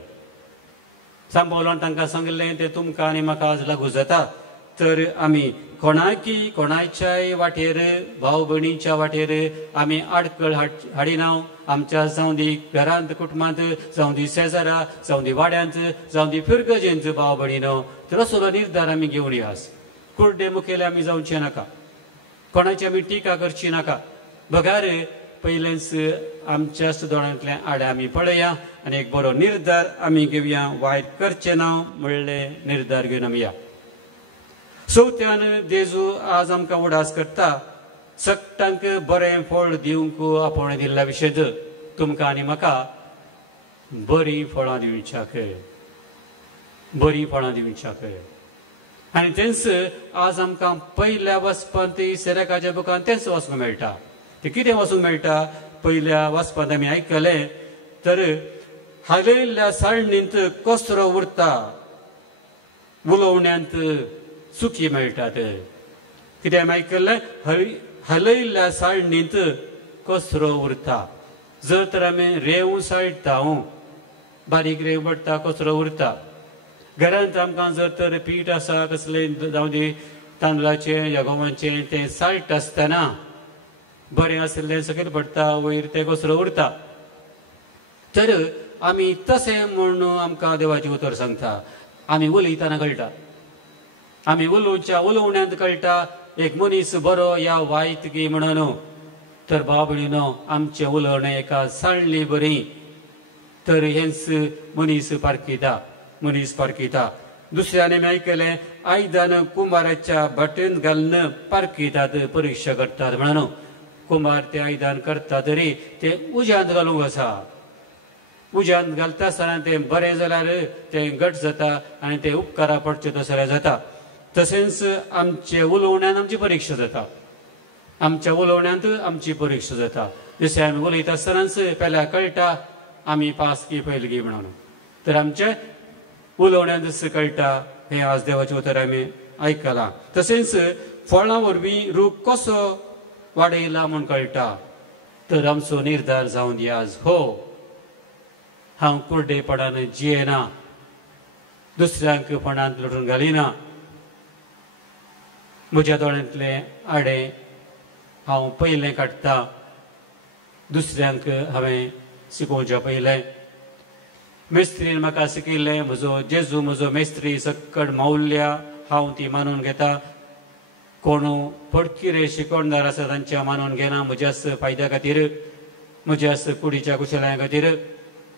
सांत पावलान तांकां सांगलें तें तुमकां आनी म्हाका आज लागू जाता तर आमी कोणाच्याय वाटेर भाव भयणीच्या वाटेर आमी आडकळ हाडिना आमच्या जावं दी घरांत कुटुंबांत जावं दी शेजारा जावं दी वाड्यांत जावं दी फिरगजेंत भाव भयणीनो तर असलो निर्धार आमी घेवन यास कुर्डे मुखेल आमी जावचे नाका कोणाची आमी टिका करची नाका बगार पयलेंच आमच्या दोळ्यांतल्या आडे आमी पळया आनी एक बरो निर्धार आमी घेवया वायट करचे ना म्हणले निर्धार घेवन आमी या चवथ्यान जेजू आज आमकां उडास करता सगळ्यांक बरें फळ दिवंक आपोवणें दिल्ल्या विशयंत तुमकां आनी म्हाका बरीं फळां दिवच्याक बरीं फळां दिवच्याक आनी तेंच आज आमकां पयल्या वचपांत सेरेकाच्या बुकान तेंच वचूंक मेळटा ते कितें वचूंक मेळटा पयल्या वचपांत आमी आयकलें तर हालयल्ल्या साळणींत कचरो उरता उलोवण्यांत सुखी मेळटात कितें आमी आयकल्लें हलयल्ल्या साळणींत कचरो उरता जर तर आमी रेंव साळटा बारीक रेंव पडटा कचरो उरता घरांत आमकां जर तर पीठ आसा कसलें जावं दी तांदळाचें या गंवाचें तें साळट आसतना बरें आसलें सकयल पडटा वयर तें कचरो उरता तर आमी तशें म्हणून आमकां देवाचें उतर सांगता आमी उलयतना कळटा आमी उलोवण्यांत कळटा एक मनीस बरो या वायट गी म्हणून तर भाव भयणीनो आमचे उलोवणें एका साळणी बरी तर हेंच मनीस पारखीता दुसऱ्याने मी ऐकले आयदान कुंभाराच्या बटेन घालून पारखीतात परीक्षा करतात म्हणून कुंभार ते आयदान करता तरी ते उज्यांत घालूंक आसा उज्यांत घालता आसतना ते बरें जाल्यार ते घट जाता आनी ते उपकारा पडचे तसले जाता तशेंच आमचे उलोवण्यान आमची परीक्षा जाता आमच्या उलोवण्यांत आमची परीक्षा जाता जशें आमी उलयता आसतनाच पयल्या कळटा आमी पास की फेल गी म्हणून तर आमचे उलोवण्यान जसं कळटा हें आज देवाचें उतर आमी आयकलां तशेंच फळां वरवीं रूख कसो वाडयला म्हूण कळटा तर आमचो निर्धार जावन दी आज हो हांव कुर्डेपणान जियेना दुसऱ्यांक पणांत लुटून घालिना म्हज्या दोळ्यांतले आडे हांव पयलें काडटा दुसऱ्यांक हांवें शिकोवचें पयलें मेस्त्रीन म्हाका शिकयलें म्हजो जेजू म्हजो मेस्त्री सक्कड मावल्ल्या हांव ती मानून घेता कोण पडकिरे शिकोवणदार आसा तांच्या मानून घेना म्हज्याच फायद्या खातीर म्हज्याच कुडीच्या कुशलां खातीर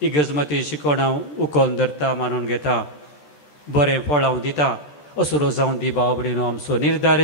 इगजमती शिकोवण हांव उखोवन धरता मानून घेता बरें फळ हांव दिता असुरो जावन दी भाव भयणीनो आमचो निर्धार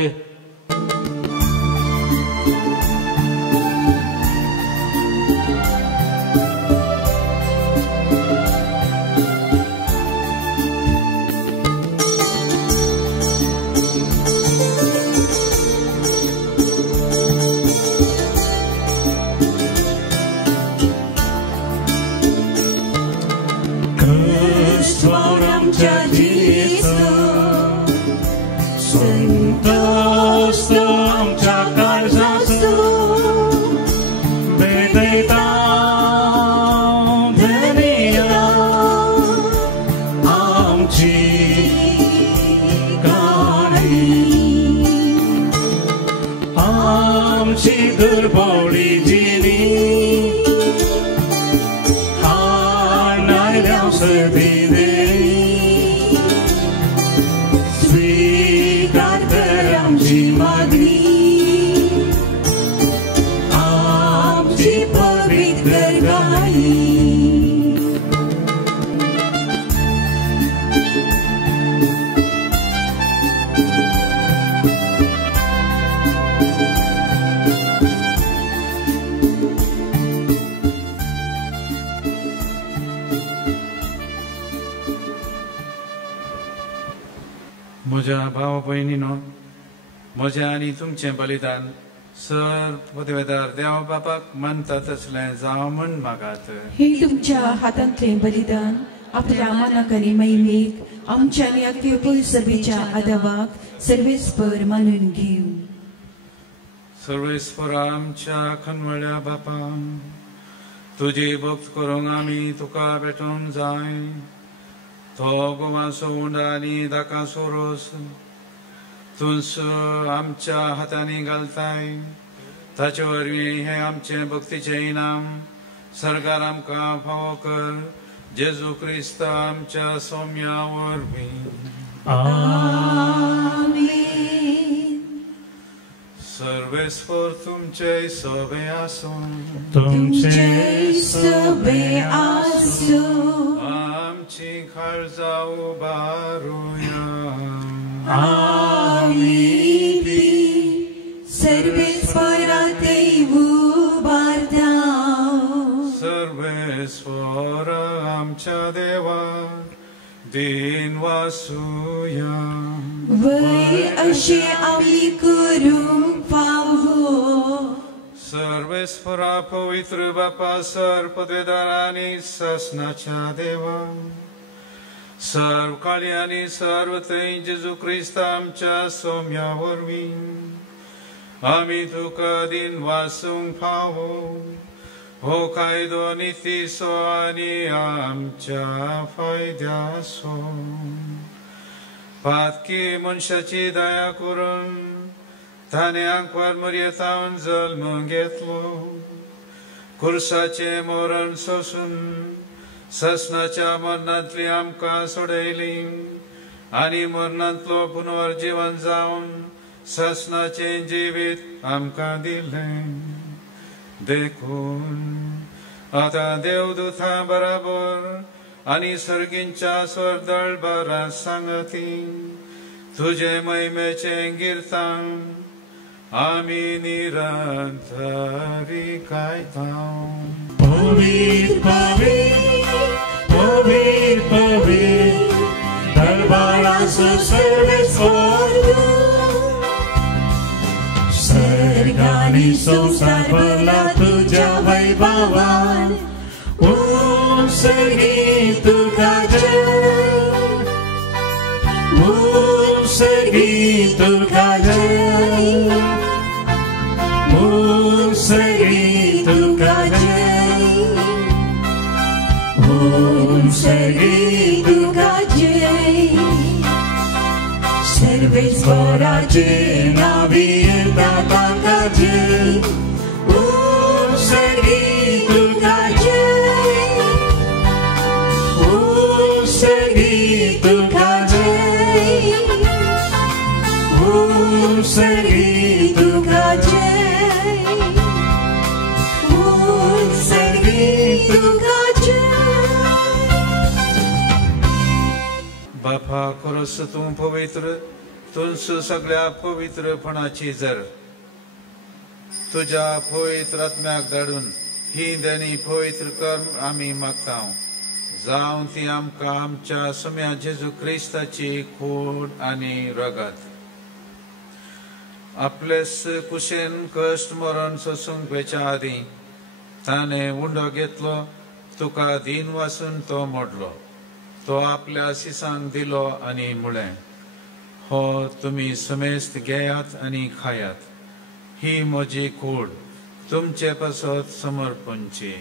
म्हज्या भाव भयणीनो म्हजें आनी तुमचें बलिदान सर पदवेदार देव बापाक मानता तसलें जावं म्हण मागात हे तुमच्या हातांतलें बलिदान आपल्या मनाक आनी मैमीक आमच्या आनी अख्खे पयसबीच्या आदावाक सर्वेस्पर मानून घेव सर्वेस्परा आमच्या खनवळ्या बापा तुजी भक्त करूंक आमी तुका भेटोवंक जाय तो गोवाचो उंडा आनी दाकाचो रोस तुंच आमच्या हातांनी घालताय ताचे वरवीं हे आमचे भक्तीचे इनाम सरकार आमकां फावो कर जेजू क्रिस्त आमच्या सौम्या वरवीं सर्वेस्पर तुमचे सोबे आसूं तुमचे सोबे आसूं आमची काळजा उबारुया आमीन सर्वेस्परा देव उबारता सर्वेस्पर आमच्या देवा दिन वासुया वय अशे आमी करूंक फावो सर्वेस्परा पवित्र बापा सर पदवेदार आनी ससनाच्या देवा सर्व काळी आनी सर्व थंय जेजू क्रिस्त आमच्या सौम्या वरवीं आमी तुका दिन वासूंक फावो हो कायदो नितीसो आनी आमच्या फायद्याचो पातकी मनशाची दया करून ताणें आंकवार मर्यादावन जल्म घेतलो खुर्साचे मरण सोसून ससनाच्या मरणांतली आमकां सोडयली आनी मरणांतलो पुनर्जीवन जावन ससनाचें जिवीत आमकां दिलें. देखून आतां देवदूतां बराबर आनी सर्गींच्या स्वर्दळबरां सांगती तुजे महिमेचें गिरतां आमी निरंतरी गायतां. पवित्र पवित्र पवित्र पवित्र दरबाराचो सर्वेस्वर सर्गांनी संसार भरला तुज्या वैभवान. ओम संगीत तुका जय, ओम संगीत तुका जय, ओम संगीत तुका जय, ओम संगीत तुका जय. सर्वेश्वराचे नावी येता ताका जय. ओम संगीत तुका जय, ओम संगीत तुका जय, ओम संगीत तुका जय, ओम संगीत तुका जय. बापा खरोच तूं पवित्र, तुंच सगळ्या पवित्रपणाची जर तुज्या पवित्र आत्म्याक धाडून ही देणी पवित्र कर्म आमी मागता. जावं ती आमकां आमच्या सम्या जेजू क्रिस्ताची कूड आनी रगत. आपलेच कुशेन कश्ट मरण सोसूंक वेच्या आदीं ताणें उंडो घेतलो, तुका दीन वासून तो मोडलो. तो आपल्या शिसांक दिलो आनी म्हळें, हो तुमी समेस्त घेयात आनी खायात. ही म्हजी कूड तुमचे पासत समर्पणची.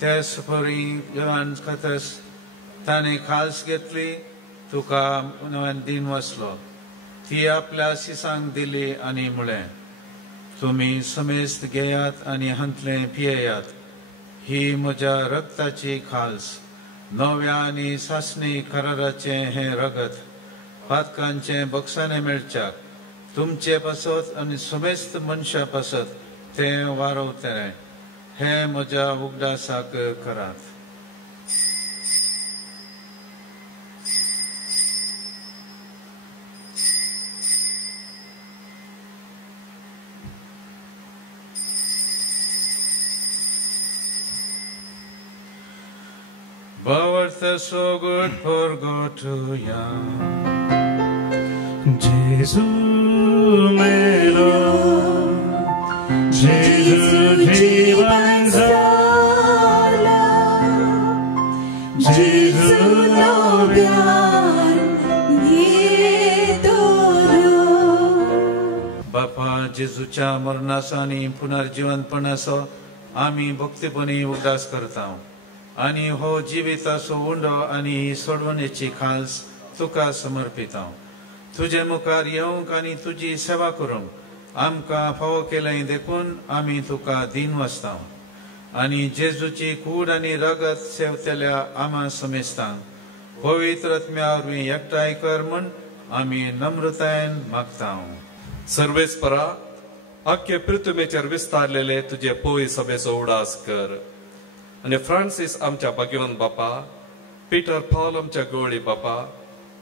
त्याच परी जेवण खातास ताणें खास घेतली, तुका दिन वसलो. ती आपल्या शिसांक दिली आनी म्हळें, तुमी समेस्त घेयात आनी हांतले पियेयात. ही म्हज्या रक्ताची खास, नव्या आनी सासणी कराराचें हें रगत पातकांचे बक्षाने मेळच्याक तुमचे पासत आनी समेस्त मनशा पासत तें वारवतलें. हें म्हज्या उगडासाक करात. But worth so good forgotuya. Gesù melo, Gesù jivan zala, Gesù nobyan yedoro. बापा जेजूच्या मरणाचो आनी पुनर्जीवनपणाचो आमी भक्तीपणी उगडास करता. आनी हो जिविताचो उंडो आनी ही सोडवणेची खास तुका समर्पिता. तुजे मुखार येवंक आनी तुजी सेवा करूंक आमकां फावो केलें देखून आमी तुका दीन वाचता. आनी जेजूची कूड आनी रगत सेवतल्या आमा समेस्तां पवित्र आत्म्या वरवीं एकठांय कर म्हूण आमी नम्रतायेन मागता. सर्वेस्परा आख्खे पृथ्वीचेर विस्तारलेले तुजे पोय सभेचो उडास कर. आनी फ्रांसीस आमच्या भाग्यवान बापा, पीटर पॉल आमच्या गवळी बापा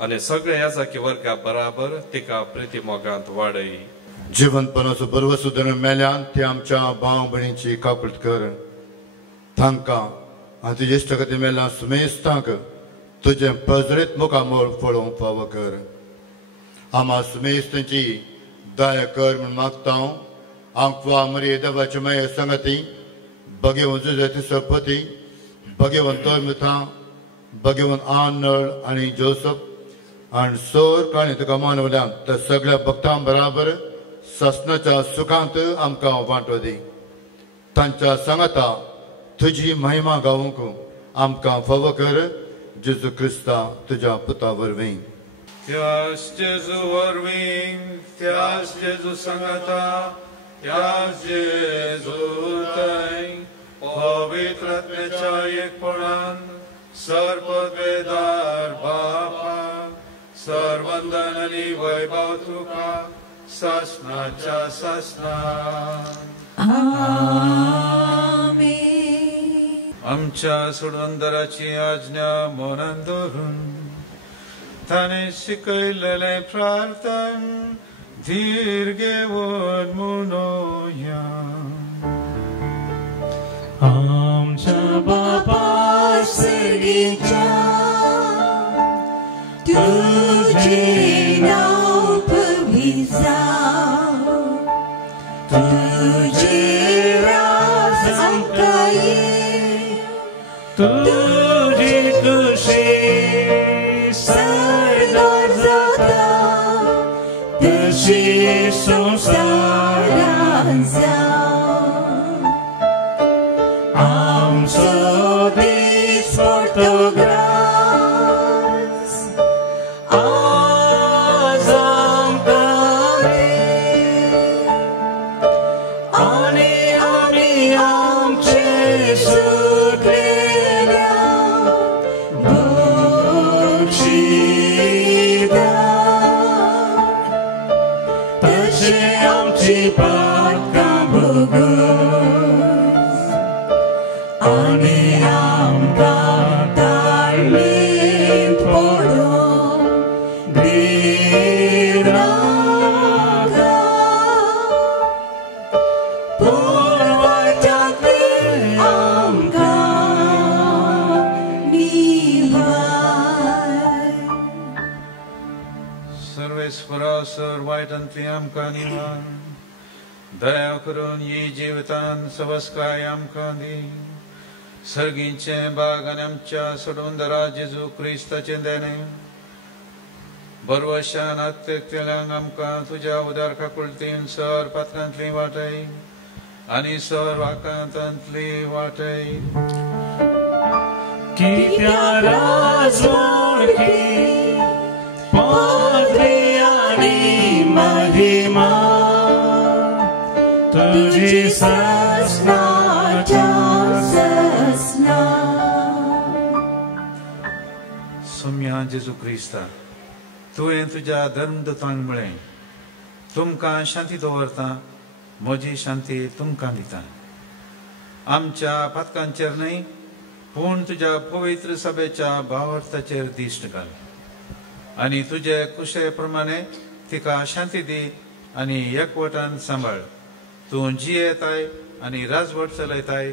आनी सगळे याजाकी वर्गा बराबर तिका प्रिती मोगांत वाडय. जिवंतपणाचो बरवो सुदारण मेल्यान ते आमच्या भाव भयणीची काकूट कर. तांकां आनी तुजे इश्टगती मेल्या सुमेस्तांक तुजे पजरीत मुखामोळ पळोवंक फावो कर. आम्हा सुमेस्तांची दया कर म्हूण मागता. आमकां मरी देवाची माये संगती भगवान जुझेती सरपती, भगवान तोरमिता, भगवान आर्नल्ड आनी जोसफ आनी सोर काणी तुका मानवल्यान त्या सगळ्या भक्तां बराबर ससनाच्या सुखांत आमकां वांटो दी. तांच्या सांगाता तुजी महिमा गावूंक आमकां फावो कर. जेजू क्रिस्ता तुज्या पुता वरवीं. Yes, Jesu वरवीं त्याच जेजू सांगता त्याच जेजू थंय पवित्र आत्म्याच्या एकपणान सर्ववेदार बापा सर्वंदन आनी वैभव तुका सासनाच्या सासनान आमच्या सुडवंदराची आज्ञा मनान धरून ताणे शिकयलेले प्रार्थन धीर घेवन म्हणूया. आमच्या बापा सर्गीच्या तुझे नाव पवित्र जावं, तुझे राज आमकां येवं, तुझी खुशी सदा जाता तशी संवसारांत जावं. आमचो दीस पडतो ग्रास आज आमकां दे, आनी आमी आमचे सुटलेल्या बक्षिता तशें आमची पातकां भोगोस आनी आमकां ताळमेंत पडोवंक दिनाका. पूण वायटांतले आमकां निवार. सर्वेस्परा सर वायटांतली आमकां निवार. दया करून ही जिवितान सवस्काय आमकां दी. सर्गीचे बाग आनी आमच्या सोडवंदरा जेजू क्रिस्ताचे देणे बरवशान आत्तेल्यांक आमकां तुज्या उदार काकुळटीन सर पात्रांतली वाटय आनी सर वाकांतांतली वाटय. कित्या राजवटी पदवी आनी महिमा तुजी सासनाच्या सासना. सौम्या जेजू क्रिस्ता तुवें तुज्या धर्मदूतांक म्हळें तुमकां शांती दवरता म्हजी शांती तुमकां दिता. आमच्या पातकांचेर न्हय पूण तुज्या पवित्र सभेच्या भावार्थाचेर दिश्ट घाल आनी तुजे कुशे प्रमाणे तिका शांती दी आनी एकवटान सांबाळ. तूं जियेताय आनी राजवट चलयताय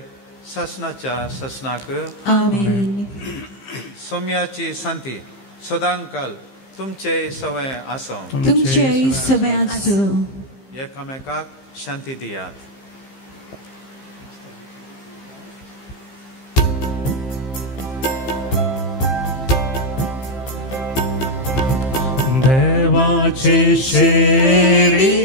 सासनाच्या सासनाक. आमेन. सौम्याची शांती सदांकाल तुमचे सवय आसूं. तुमचे सवय आसूं. एकामेकाक शांती दियात. देवाची शेळी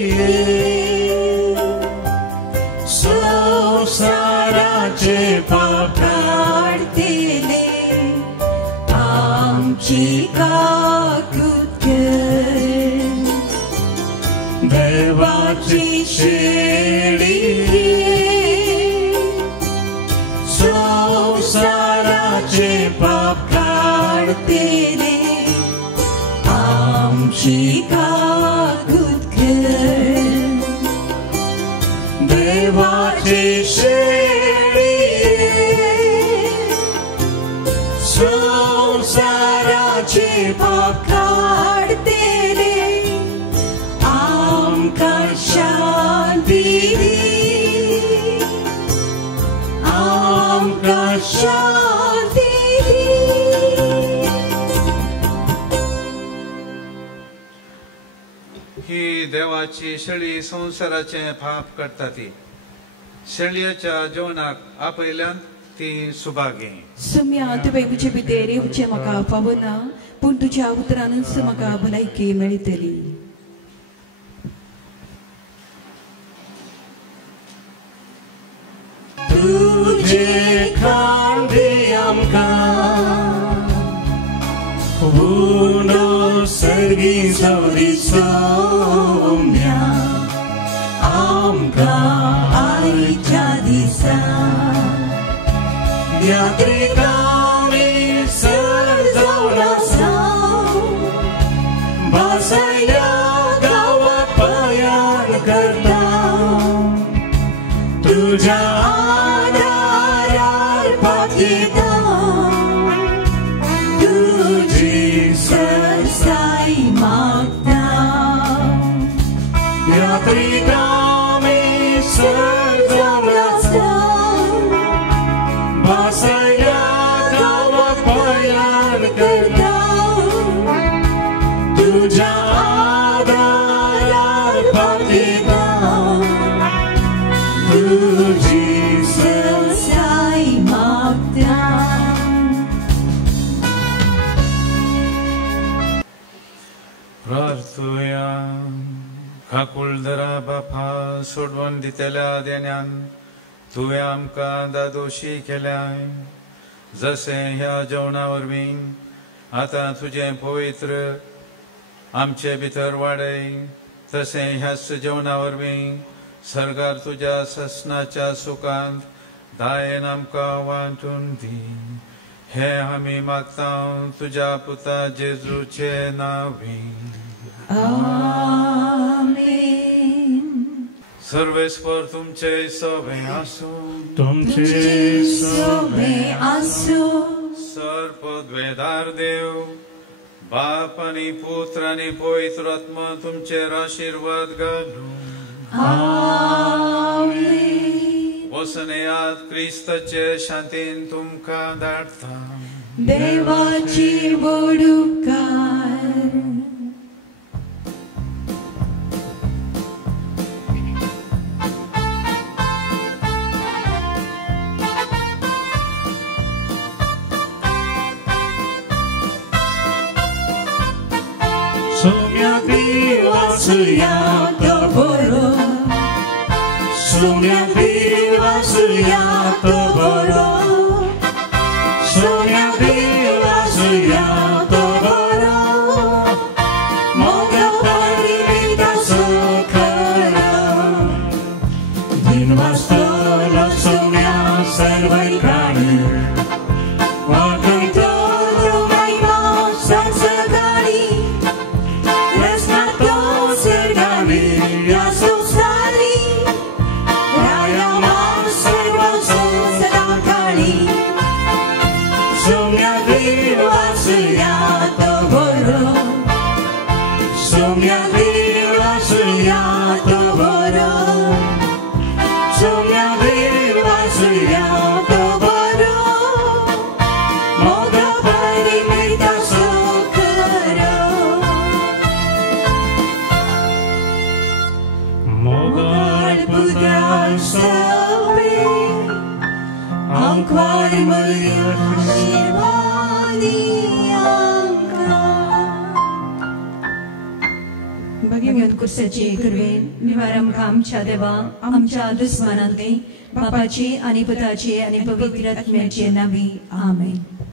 संसाराचे पाप काढतेले आमची काकूत कर. देवाची शेळी संसाराचे पाप काढतेले आमची काकूत कर. देवाची शेळी संसाराचे पाप काढतेले आमकां शांती दी. आमकां शांती दी. ही देवाची शेळी संसाराचे पाप काडटा ती. शेळयेच्या जेवणाक आपयल्यान ती सुभागी. सौम्या तुवें म्हजे भितर येवचें म्हाका फावना पूण तुज्या उतरानूच म्हाका भलायकी मेळटली. तुझे खांदे आमकां उनो सर्गी सौरी सौम्या त्रिकामी सजवला बसया गावात पयार करता तुझ्या आधारार पातळीता तुझी सरसाई मागता या त्रिकामी सजवला बसया गावात पयार करता तुझ्या आधारार पातळीता तुझी सरसाई मागता प्रार्थुया खाकुळदरा बापा सोडवून दितेल्या देण्यान तुवें आमकां दादोशी केल्याय जशें ह्या जेवणा वरवीं आतां तुजें पवित्र आमचे भितर वाडय तशें ह्याच जेवणा वरवीं सरकार तुज्या ससनाच्या सुखांत दायेन आमकां वांटून दी हे आमी मागता तुज्या पुता जेजूचे नांवी आमेन. सर्वेस्वर तुमचे सोबे आसूं तुमचे सोबे आसूं सर्पद्वेदार देव बाप आनी पुत्र आनी पवित्र आत्मा तुमचेर आशीर्वाद घालूं आमेन. वसनेयात क्रिस्ताचे शांतीन तुमकां धाडटा देवाची बड उपकार Sumia divasuya toboro Sumia divasuya toboro Sumia divasuya toboro Moga parivita sokhara Dinvastolo sumia servai prani Vakanto rumaiva sansagani भगवंत कुर्साची करवेन निवारम आमच्या देवा आमच्या दुस्मानांतली बापाची आणि पुताची आणि पवित्र आत्म्याची नावी आमेन.